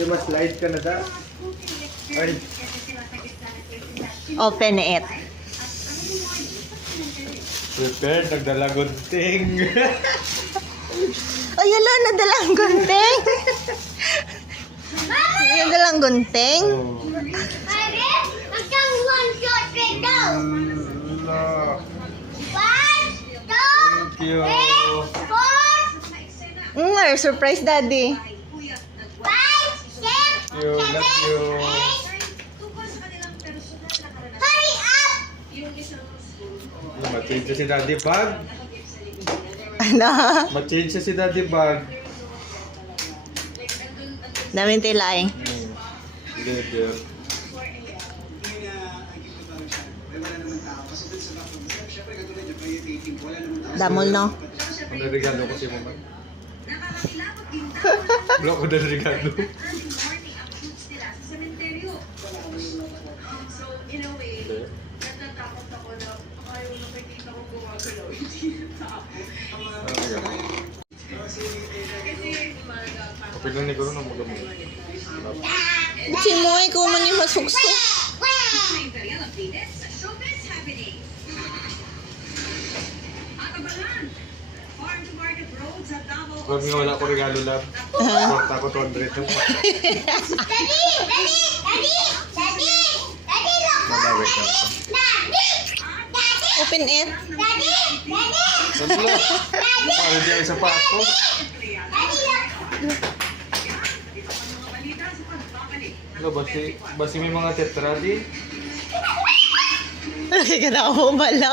Yung mas light ka na da. Ay. Open it. Prepare, nagdala gunting. Ay, yala, nadalang gunting. Nadalang gunting. Thank you. Surprise daddy. You, love you. Ma-change si Daddy Bag. Ano? Ma-change si Daddy Bag. Daming tilay. Leather. Damol, no? Ano regalo ko si Mama? Wala ko na regalo. Kapit lang ni Guru na mga mo. Si Moy, kung man yung masuksok. Huwag nga wala ko regalo lang. Porta ko 200 to. Mamawit na ito. Open it. Sabla. Paano diyan isa pa ako? Ano, basi may mga tetra di? Lagi ka na ako bala.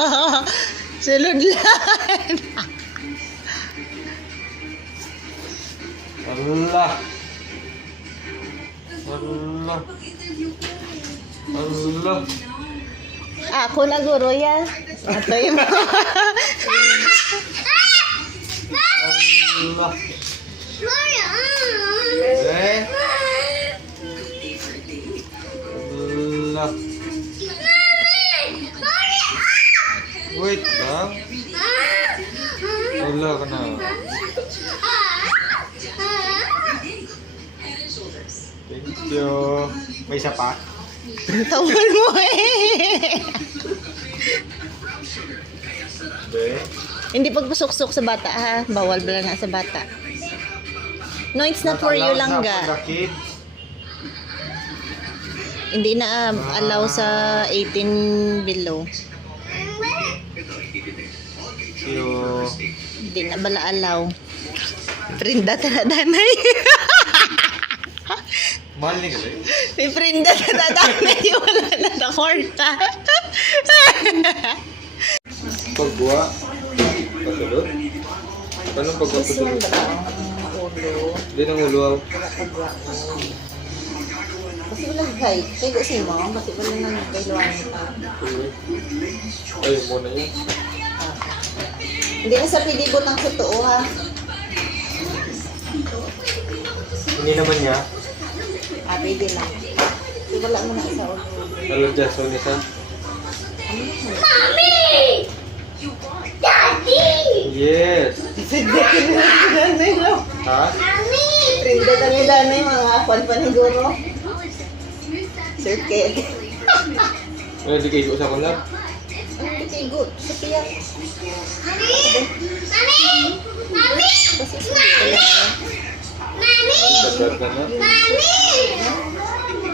Sulod lang. Allah. Allah. Allah. Ako na guro yan. Ito yung Allah. Eh? Allah. Wait lang. Allah ka na. Thank you. May isa pa? tawon mo eh. Be? Hindi pagpasuksok sa bata ha. Bawal bala na sa bata. No, it's not for you lang ga. Hindi na allow sa 18 below. Hindi na bala allow. Prinda taladanay. Mahal ni kasi? May prinda taladanay. Wala na na kwarta. Pagbuwa? Pasulot? Paano pagbuwa pasulot? Hindi nang uluaw. Kasi walang guide. Kaya kasi mo, kasi walang nangkailuan ito. Ay, muna yun. Hindi na sa pilibot ang totoo ha. Hindi naman niya. Pwede lang. Wala mo na isa ulo. Alam dyan, so nisa. Mommy! Daddy! Yes! Ha? Mommy! Prinda kami danay mga kwan paniguro. Circuit. Ano, di kayo sa kanila? Hindi kay good. Sa piyak. Mommy! Mommy! Mommy! Kasi sa piyak. Mommy! Sabar ka na? Mommy!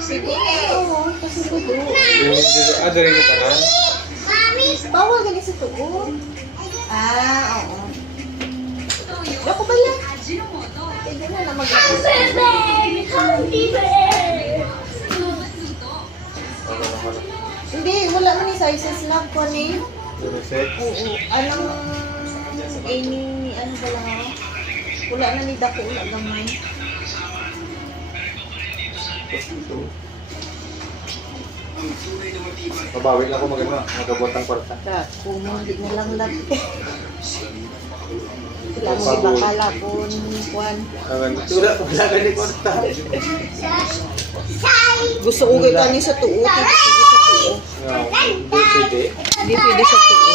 Sige oo. Kasi good. Dari mo ka na? Mommy! Bawal gani sa tugon. Oo. Ako ba yan? Pwede na na mag-aaral. Happy birthday! Hindi, wala man ni sizes lang ko ni. Reset? Oo. Anong any ano ba lang ako? Wala na ni dako wala gamay. Mabawit lang ako magabot ang kwarta. Kumong di na lang lang. Sila mo ibakala kung kuwan. Wala ka ni kwarta. Gusto ko kay kani sa tuo. Sige sa tuo. Pwede. Hindi pwede sa tuo.